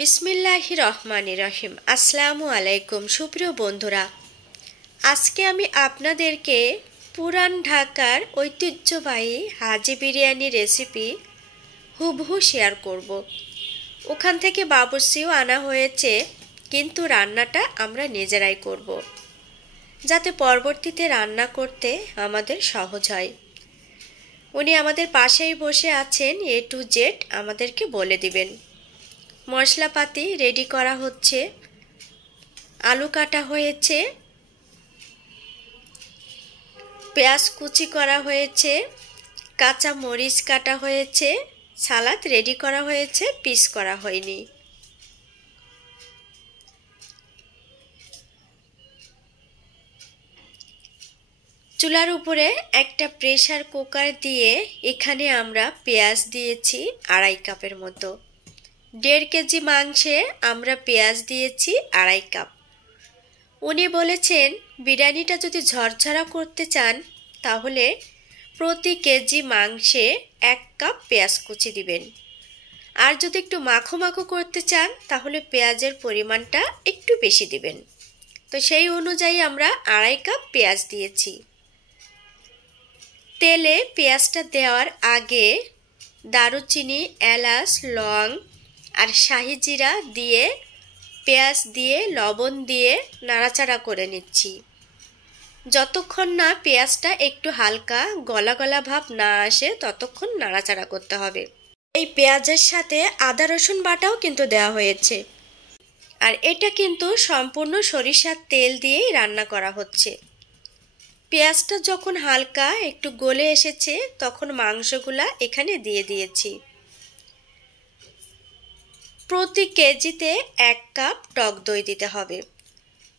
বিসমিল্লাহির রহমানির রহিম। আসসালামু আলাইকুম সুপ্রিয় বন্ধুরা, আজকে আমি আপনাদেরকে পুরান ঢাকার ঐতিহ্যবাহী হাজি বিরিয়ানি রেসিপি হুবহু শেয়ার করব। ওখান থেকে বাবুর্চিও আনা হয়েছে, কিন্তু রান্নাটা আমরা নিজেরাই করব, যাতে পরবর্তীতে রান্না করতে আমাদের সহজ হয়। উনি আমাদের পাশেই বসে আছেন, এ টু জেড আমাদেরকে বলে দিবেন। মশলাপাতি রেডি করা হচ্ছে, আলু কাটা হয়েছে, পেঁয়াজ কুচি করা হয়েছে, কাঁচা মরিচ কাটা হয়েছে, সালাদ রেডি করা হয়েছে, পিস করা হয়নি। চুলার উপরে একটা প্রেসার কুকার দিয়ে এখানে আমরা পেঁয়াজ দিয়েছি 2.5 কাপের মতো। 1.5 কেজি মাংসে আমরা পেঁয়াজ দিয়েছি 2.5 কাপ। উনি বলেছেন বিরিয়ানিটা যদি ঝরঝরা করতে চান তাহলে প্রতি কেজি মাংসে 1 কাপ পেঁয়াজ কুচি দিবেন, আর যদি একটু মাখো মাখো করতে চান তাহলে পেঁয়াজের পরিমাণটা একটু বেশি দিবেন। তো সেই অনুযায়ী আমরা 2.5 কাপ পেঁয়াজ দিয়েছি। তেলে পেঁয়াজটা দেওয়ার আগে দারুচিনি, এলাচ, লং আর শাহি জিরা দিয়ে পেঁয়াজ দিয়ে লবণ দিয়ে নাড়াচাড়া করে নিচ্ছি। যতক্ষণ না পেঁয়াজটা একটু হালকা গলা গলা ভাব না আসে ততক্ষণ নাড়াচাড়া করতে হবে। এই পেঁয়াজের সাথে আদা রসুন বাটাও কিন্তু দেওয়া হয়েছে, আর এটা কিন্তু সম্পূর্ণ সরিষার তেল দিয়েই রান্না করা হচ্ছে। পেঁয়াজটা যখন হালকা একটু গলে এসেছে তখন মাংসগুলা এখানে দিয়ে দিয়েছি। প্রতি কেজিতে 1 কাপ টক দই দিতে হবে।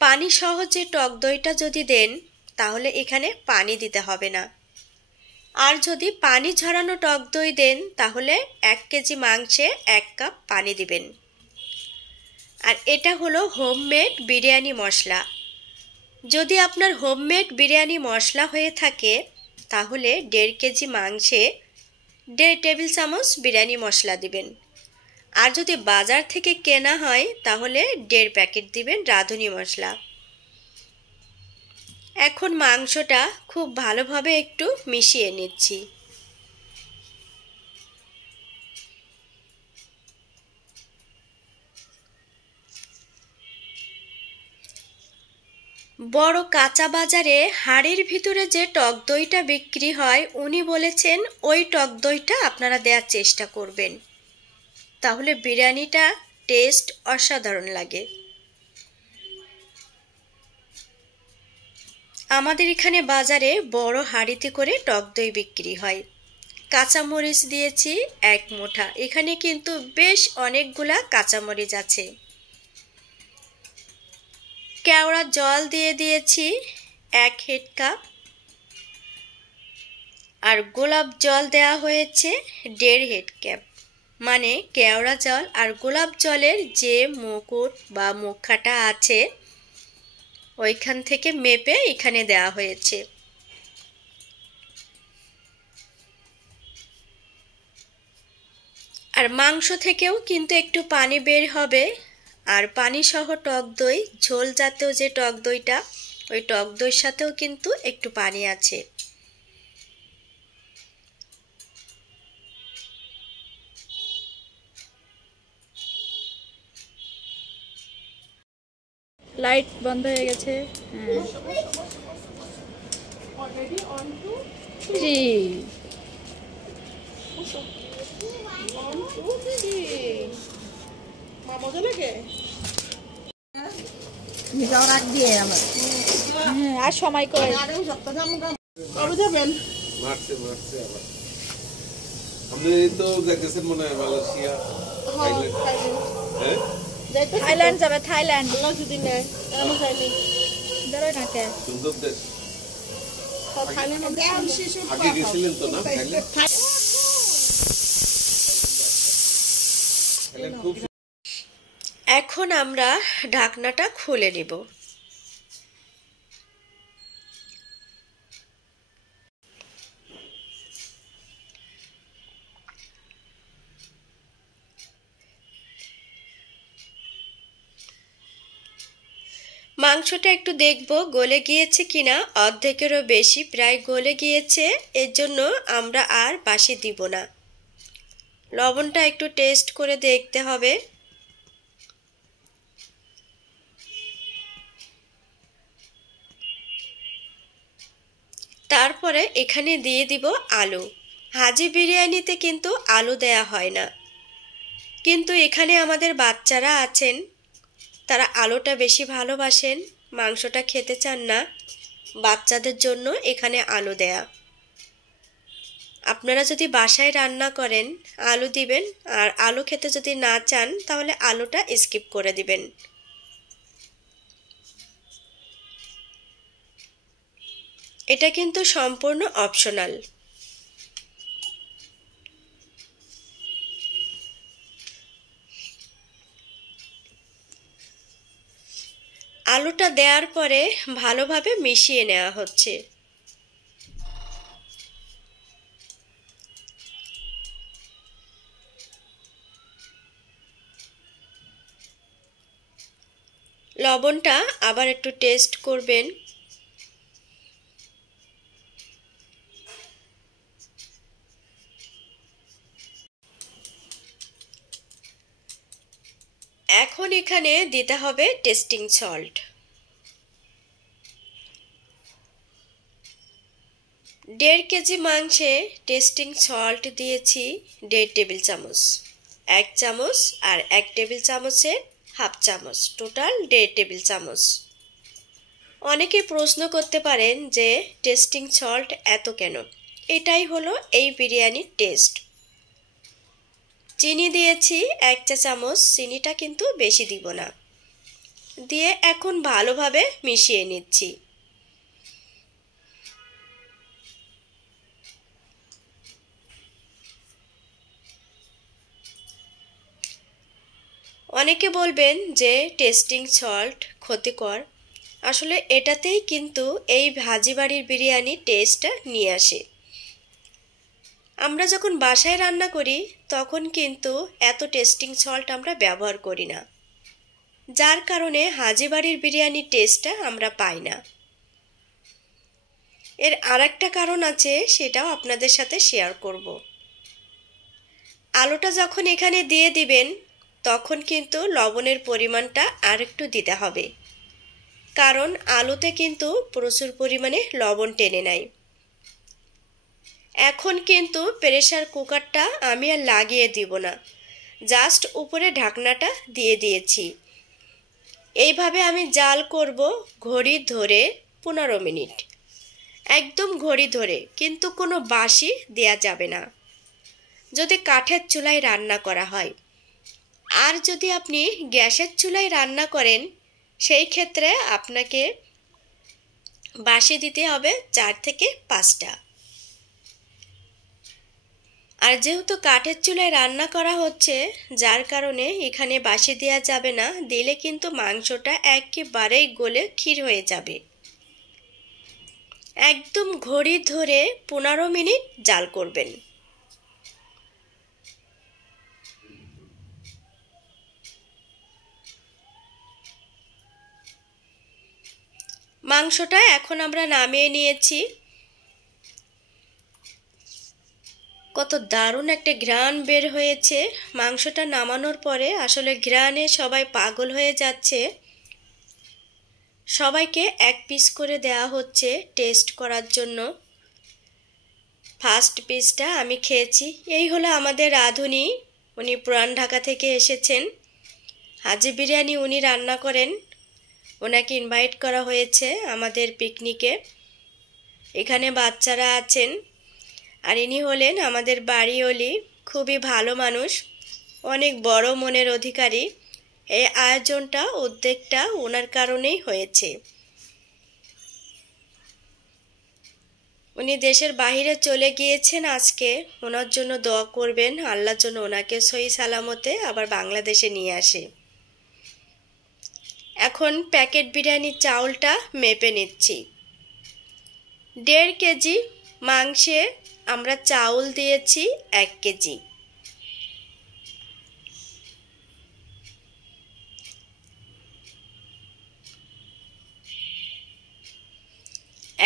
পানি সহ যে টক দইটা যদি দেন তাহলে এখানে পানি দিতে হবে না, আর যদি পানি ঝরানো টক দই দেন তাহলে 1 কেজি মাংসে 1 কাপ পানি দিবেন। আর এটা হলো হোমমেড বিরিয়ানি মশলা। যদি আপনার হোমমেড বিরিয়ানি মশলা হয়ে থাকে তাহলে 1.5 কেজি মাংসে 1.5 টেবিল চামচ বিরিয়ানি মশলা দিবেন, আর যদি বাজার থেকে কেনা হয় তাহলে 1.5 প্যাকেট দিবেন রাঁধুনি মশলা। এখন মাংসটা খুব ভালোভাবে একটু মিশিয়ে নিচ্ছি। বড় কাঁচা বাজারে হাঁড়ির ভিতরে যে টক দইটা বিক্রি হয় উনি বলেছেন ওই টক দইটা আপনারা দেওয়ার চেষ্টা করবেন, তাহলে বিরিয়ানিটা টেস্ট অসাধারণ লাগে। আমাদের এখানে বাজারে বড় হাঁড়িতে করে টক দই বিক্রি হয়। কাঁচামরিচ দিয়েছি 1 মুঠা, এখানে কিন্তু বেশ অনেকগুলা কাঁচামরিচ আছে। কেওড়া জল দিয়ে দিয়েছি 1 হেড কাপ, আর গোলাপ জল দেওয়া হয়েছে 1.5 হেড কাপ। মানে কেওড়া জল আর গোলাপ জলের যে মুকুট বা মুখাটা আছে ওইখান থেকে মেপে এখানে দেওয়া হয়েছে। আর মাংস থেকেও কিন্তু একটু পানি বের হবে, আর পানি সহ টক দই, ঝোল জাতীয় যে টক দইটা ওই টক দইয়ের সাথেও কিন্তু একটু পানি আছে। লাইট বন্ধ হয়ে গেছে। জি আর সময় করে যাবেন আপনি তো দেখতেছেন মনে হয় মালয়েশিয়া, থাইল্যান্ড যাবে। থাইল্যান্ড যদি নেয় ধরো না কে সুন্দর দেশ। আগে গেছিলেন তো না খুব। এখন আমরা ঢাকনাটা খুলে নিব। মাংসটা একটু দেখব গলে গিয়েছে কিনা, অর্ধেকেরও বেশি প্রায় গলে গিয়েছে, এর জন্য আমরা আর বাসি দিব না। লবণটা একটু টেস্ট করে দেখতে হবে। তারপরে এখানে দিয়ে দিব আলু। হাজি বিরিয়ানিতে কিন্তু আলু দেয়া হয় না, কিন্তু এখানে আমাদের বাচ্চারা আছেন, তারা আলুটা বেশি ভালোবাসেন, মাংসটা খেতে চান না, বাচ্চাদের জন্য এখানে আলু দেয়া। আপনারা যদি বাসায় রান্না করেন আলু দিবেন, আর আলু খেতে যদি না চান তাহলে আলুটা স্কিপ করে দিবেন। এটা কিন্তু সম্পূর্ণ অপশনাল। আলুটা দেওয়ার পরে ভালোভাবে মিশিয়ে নেওয়া হচ্ছে। লবণটা আবার একটু টেস্ট করবেন। এখন এখানে দিতে হবে টেস্টিং সল্ট। 1.5 কেজি মাংসে টেস্টিং সল্ট দিয়েছি 1.5 টেবিল চামচ, 1 চামচ আর 1 টেবিল চামচে হাফ চামচ, টোটাল 1.5 টেবিল চামচ। অনেকে প্রশ্ন করতে পারেন যে টেস্টিং সল্ট এত কেন? এটাই হলো এই বিরিয়ানির টেস্ট। চিনি দিয়েছি 1 চা চামচ, চিনিটা কিন্তু বেশি দিব না। দিয়ে এখন ভালোভাবে মিশিয়ে নিচ্ছি। অনেকে বলবেন যে টেস্টিং সল্ট ক্ষতিকর, আসলে এটাতেই কিন্তু এই হাজি বাড়ির বিরিয়ানি টেস্টটা নিয়ে আসে। আমরা যখন বাসায় রান্না করি তখন কিন্তু এত টেস্টিং সল্ট আমরা ব্যবহার করি না, যার কারণে হাজি বাড়ির বিরিয়ানির টেস্টটা আমরা পাই না। এর আরেকটা কারণ আছে, সেটাও আপনাদের সাথে শেয়ার করব। আলুটা যখন এখানে দিয়ে দিবেন তখন কিন্তু লবণের পরিমাণটা আরেকটু দিতে হবে, কারণ আলুতে কিন্তু প্রচুর পরিমাণে লবণ টেনে নেয়। এখন কিন্তু প্রেসার কুকারটা আমি আর লাগিয়ে দিব না, জাস্ট উপরে ঢাকনাটা দিয়ে দিয়েছি। এইভাবে আমি জাল করব ঘড়ি ধরে 15 মিনিট, একদম ঘড়ি ধরে, কিন্তু কোনো বাসি দেয়া যাবে না যদি কাঠের চুলায় রান্না করা হয়। আর যদি আপনি গ্যাসের চুলায় রান্না করেন সেই ক্ষেত্রে আপনাকে বাসি দিতে হবে 4 থেকে 5টা। আর যেহেতু কাঠের চুলায় রান্না করা হচ্ছে, যার কারণে এখানে বাসি দেওয়া যাবে না, দিলে কিন্তু মাংসটা একেবারেই গলে ক্ষীর হয়ে যাবে। একদম ঘড়ি ধরে 15 মিনিট জাল করবেন। মাংসটা এখন আমরা নামিয়ে নিয়েছি। কত দারুণ একটা ঘ্রাণ বের হয়েছে। মাংসটা নামানোর পরে আসলে ঘ্রাণে সবাই পাগল হয়ে যাচ্ছে। সবাইকে 1 পিস করে দেওয়া হচ্ছে টেস্ট করার জন্য। ফার্স্ট পিসটা আমি খেয়েছি। এই হলো আমাদের রাঁধুনি, উনি পুরান ঢাকা থেকে এসেছেন। হাজি বিরিয়ানি উনি রান্না করেন, ওনাকে ইনভাইট করা হয়েছে আমাদের পিকনিকে। এখানে বাচ্চারা আছেন, আর ইনি হলেন আমাদের বাড়িওয়ালি, খুবই ভালো মানুষ, অনেক বড় মনের অধিকারী। এই আয়োজনটা উদ্যোগটা ওনার কারণেই হয়েছে। উনি দেশের বাইরে চলে গিয়েছেন আজকে, ওনার জন্য দোয়া করবেন, আল্লাহ যেন ওনাকে সহি সালামতে আবার বাংলাদেশে নিয়ে আসে। এখন প্যাকেট বিরিয়ানির চাউলটা মেপে নিচ্ছি। 1.5 কেজি মাংসে আমরা চাউল দিয়েছি 1 কেজি।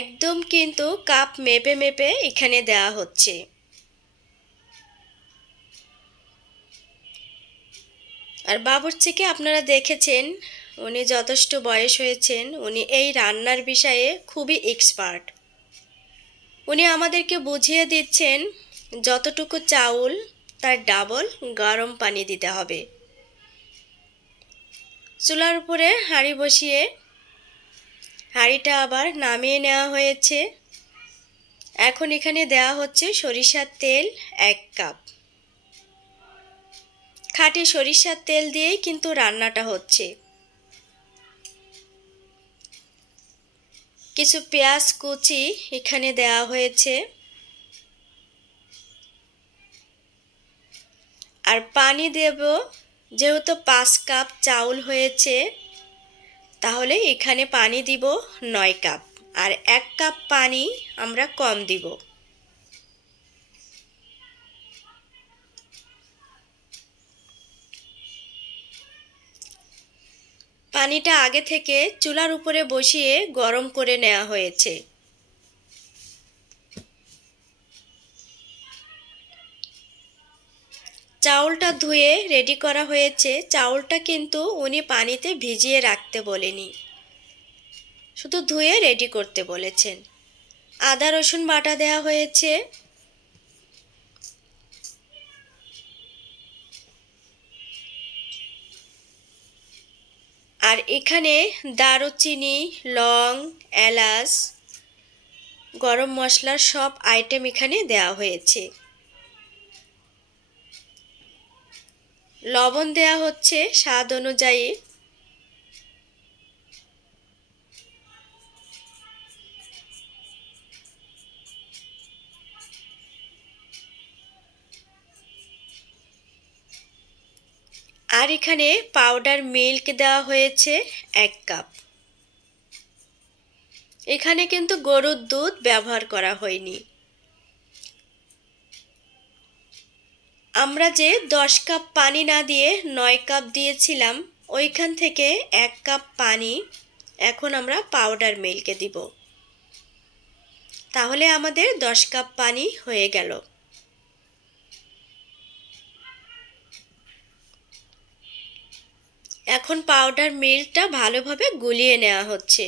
একদম কিন্তু কাপ মেপে মেপে এখানে দেওয়া হচ্ছে। আর বাবুর্চিকে আপনারা দেখেছেন, উনি যথেষ্ট বয়স হয়েছেন, উনি এই রান্নার বিষয়ে খুবই এক্সপার্ট। উনি আমাদেরকে বুঝিয়ে দিচ্ছেন যতটুকু চাউল তার ডাবল গরম পানি দিতে হবে। চুলার উপরে হাঁড়ি বসিয়ে হাঁড়িটা আবার নামিয়ে নেওয়া হয়েছে। এখন এখানে দেওয়া হচ্ছে সরিষার তেল 1 কাপ। খাঁটি সরিষার তেল দিয়েই কিন্তু রান্নাটা হচ্ছে। কিছু পেঁয়াজ কুচি এখানে দেওয়া হয়েছে। আর পানি দেব, যেহেতু 5 কাপ চাউল হয়েছে, তাহলে এখানে পানি দিব 9 কাপ, আর 1 কাপ পানি আমরা কম দিব। পানিটা আগে থেকে চুলার উপরে বসিয়ে গরম করে নেওয়া হয়েছে। চাউলটা ধুয়ে রেডি করা হয়েছে। চাউলটা কিন্তু উনি পানিতে ভিজিয়ে রাখতে বলেনি, শুধু ধুয়ে রেডি করতে বলেছেন। আদা রসুন বাটা দেওয়া হয়েছে। আর এখানে দারুচিনি, লং, এলাচ, গরম মশলার সব আইটেম এখানে দেওয়া হয়েছে। লবণ দেওয়া হচ্ছে স্বাদ অনুযায়ী। আর এখানে পাউডার মিল্ক দেওয়া হয়েছে 1 কাপ। এখানে কিন্তু গরুর দুধ ব্যবহার করা হয়নি। আমরা যে 10 কাপ পানি না দিয়ে 9 কাপ দিয়েছিলাম, ওইখান থেকে 1 কাপ পানি এখন আমরা পাউডার মিল্কে দিব। তাহলে আমাদের 10 কাপ পানি হয়ে গেল। এখন পাউডার মিল্কটা ভালোভাবে গুলিয়ে নেওয়া হচ্ছে।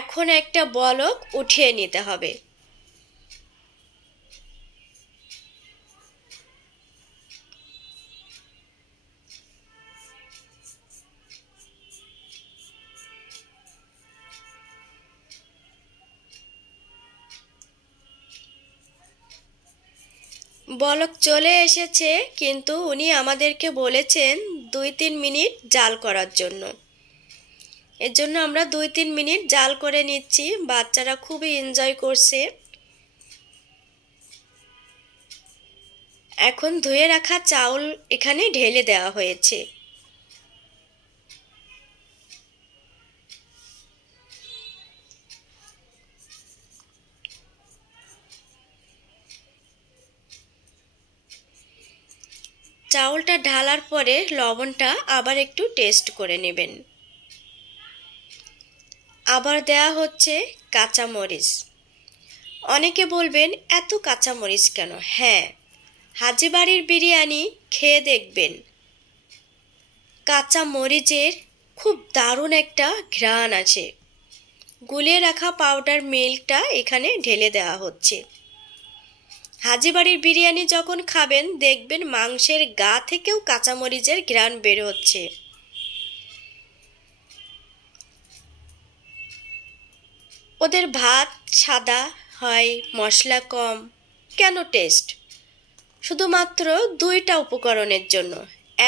এখন একটা বলক উঠিয়ে নিতে হবে। বলক চলে এসেছে, কিন্তু উনি আমাদেরকে বলেছেন 2-3 মিনিট জাল করার জন্য। এর জন্য আমরা 2-3 মিনিট জাল করে নিচ্ছি। বাচ্চারা খুবই এনজয় করছে। এখন ধুয়ে রাখা চাউল এখানে ঢেলে দেওয়া হয়েছে। চাউলটা ঢালার পরে লবণটা আবার একটু টেস্ট করে নেবেন। আবার দেয়া হচ্ছে কাঁচামরিচ। অনেকে বলবেন এত কাঁচামরিচ কেন? হ্যাঁ, হাজিবাড়ির বিরিয়ানি খেয়ে দেখবেন, কাঁচামরিচের খুব দারুণ একটা ঘ্রাণ আছে। গুলিয়ে রাখা পাউডার মিল্কটা এখানে ঢেলে দেওয়া হচ্ছে। হাজিবাড়ির বিরিয়ানি যখন খাবেন, দেখবেন মাংসের গা থেকেও কাঁচামরিচের ঘ্রাণ বের হচ্ছে। ওদের ভাত সাদা হয়, মশলা কম, কেন টেস্ট? শুধুমাত্র 2টা উপকরণের জন্য।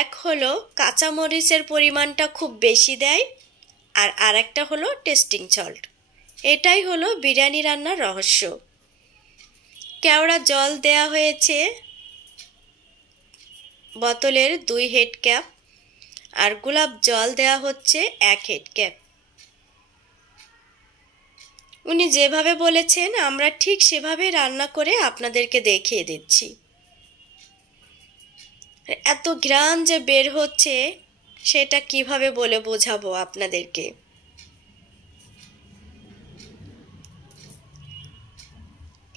এক হলো কাঁচামরিচের পরিমাণটা খুব বেশি দেয়, আর আরেকটা হলো টেস্টিং সল্ট। এটাই হলো বিরিয়ানি রান্নার রহস্য। কেওড়া জল দেয়া হয়েছে বোতলের 2 হেড ক্যাপ, আর গোলাপ জল দেয়া হচ্ছে 1 হেড ক্যাপ। উনি যেভাবে বলেছেন আমরা ঠিক সেভাবে রান্না করে আপনাদেরকে দেখিয়ে দিচ্ছি। এত ঘ্রাণ যে বের হচ্ছে সেটা কিভাবে বলে বোঝাবো আপনাদেরকে।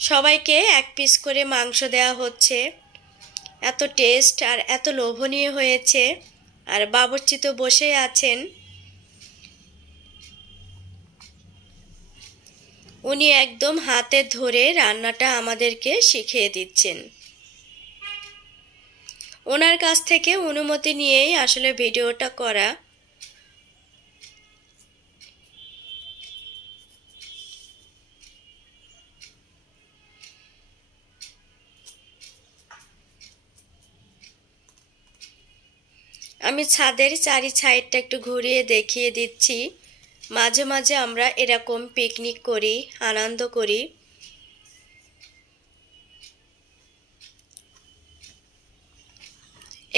সবাইকে এক পিস করে মাংস দেওয়া হচ্ছে। এত টেস্ট আর এত লোভনীয় হয়েছে। আর বাবুর্চি তো বসেই আছেন, উনি একদম হাতে ধরে রান্নাটা আমাদেরকে শিখিয়ে দিচ্ছেন। ওনার কাছ থেকে অনুমতি নিয়েই আসলে ভিডিওটা করা। আমি ছাদের চারি সাইডটা একটু ঘুরিয়ে দেখিয়ে দিচ্ছি। মাঝে মাঝে আমরা এরকম পিকনিক করি, আনন্দ করি।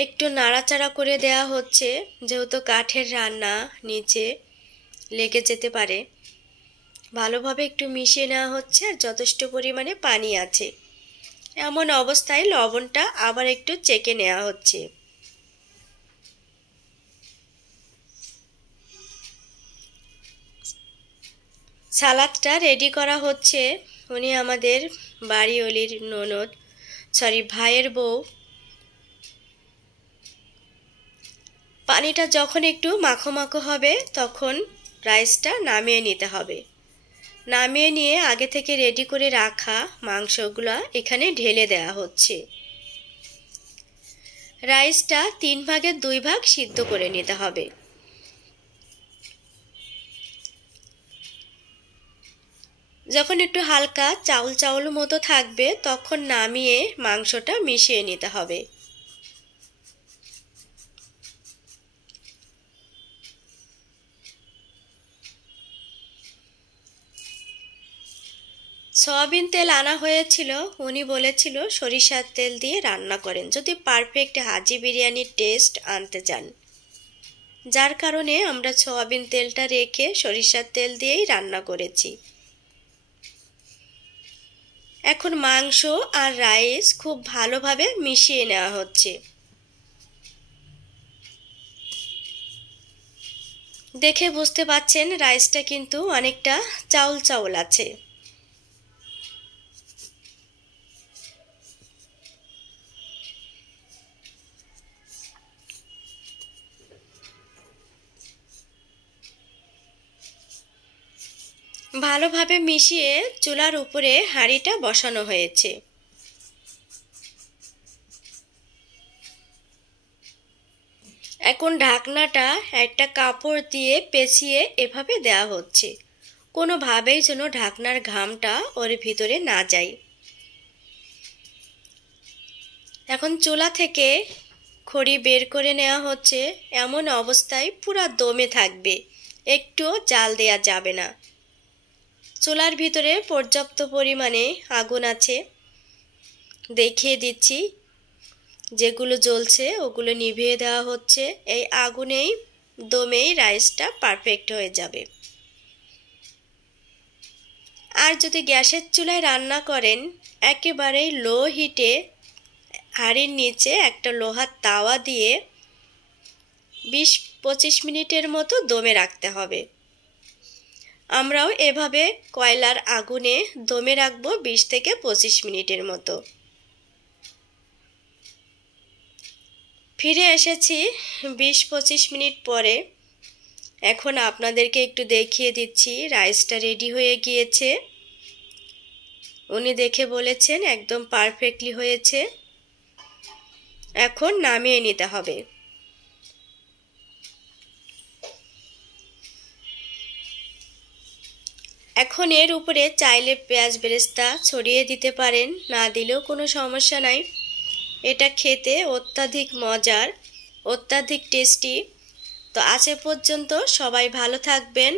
একটু নাড়াচাড়া করে দেয়া হচ্ছে, যেহেতু কাঠের রান্না নিচে লেগে যেতে পারে। ভালোভাবে একটু মিশিয়ে নেওয়া হচ্ছে আর যথেষ্ট পরিমাণে পানি আছে। এমন অবস্থায় লবণটা আবার একটু চেখে নেওয়া হচ্ছে। সালাদটা রেডি করা হচ্ছে। উনি আমাদের বাড়িওয়ালির ননদ, ভাইয়ের বউ। পানিটা যখন একটু মাখো মাখো হবে তখন রাইসটা নামিয়ে নিতে হবে। নামিয়ে নিয়ে আগে থেকে রেডি করে রাখা মাংসগুলো এখানে ঢেলে দেওয়া হচ্ছে। রাইসটা 3 ভাগের 2 ভাগ সিদ্ধ করে নিতে হবে। যখন একটু হালকা চাউল চাউল মতো থাকবে তখন নামিয়ে মাংসটা মিশিয়ে নিতে হবে। সয়াবিন তেল আনা হয়েছিল, উনি বলেছিল সরিষার তেল দিয়ে রান্না করেন যদি পারফেক্ট হাজি বিরিয়ানির টেস্ট আনতে চান। যার কারণে আমরা সয়াবিন তেলটা রেখে সরিষার তেল দিয়েই রান্না করেছি। এখন মাংস আর রাইস খুব ভালোভাবে মিশিয়ে নেওয়া হচ্ছে। দেখে বুঝতে পাচ্ছেন রাইসটা কিন্তু অনেকটা চাউল চাউল আছে। ভালোভাবে মিশিয়ে চুলার উপরে হাঁড়িটা বসানো হয়েছে। এখন ঢাকনাটা একটা কাপড় দিয়ে পেঁচিয়ে এভাবে দেওয়া হচ্ছে, কোনোভাবেই যেন ঢাকনার ঘামটা ওর ভিতরে না যায়। এখন চুলা থেকে খড়ি বের করে নেওয়া হচ্ছে। এমন অবস্থায় পুরা দমে থাকবে, একটু জাল দেয়া যাবে না। চুলার ভিতরে পর্যাপ্ত পরিমাণে আগুন আছে, দেখিয়ে দিচ্ছি। যেগুলো জ্বলছে ওগুলো নিভিয়ে দেওয়া হচ্ছে। এই আগুনেই দমেই রাইসটা পারফেক্ট হয়ে যাবে। আর যদি গ্যাসের চুলায় রান্না করেন একেবারেই লো হিটে হাঁড়ির নিচে একটা লোহার তাওয়া দিয়ে 20-25 মিনিটের মতো দমে রাখতে হবে। আমরাও এভাবে কয়লার আগুনে দমে রাখবো 20 থেকে 25 মিনিটের মতো। ফিরে এসেছি 20-25 মিনিট পরে। এখন আপনাদেরকে একটু দেখিয়ে দিচ্ছি রাইসটা রেডি হয়ে গিয়েছে। উনি দেখে বলেছেন একদম পারফেক্টলি হয়েছে। এখন নামিয়ে নিতে হবে। এখন এর উপরে চাইলে পেঁয়াজ বেরেস্তা ছড়িয়ে দিতে পারেন, না দিলেও কোনো সমস্যা নাই। এটা খেতে অত্যাধিক মজার, অত্যাধিক টেস্টি। তো আজ এ পর্যন্ত, সবাই ভালো থাকবেন।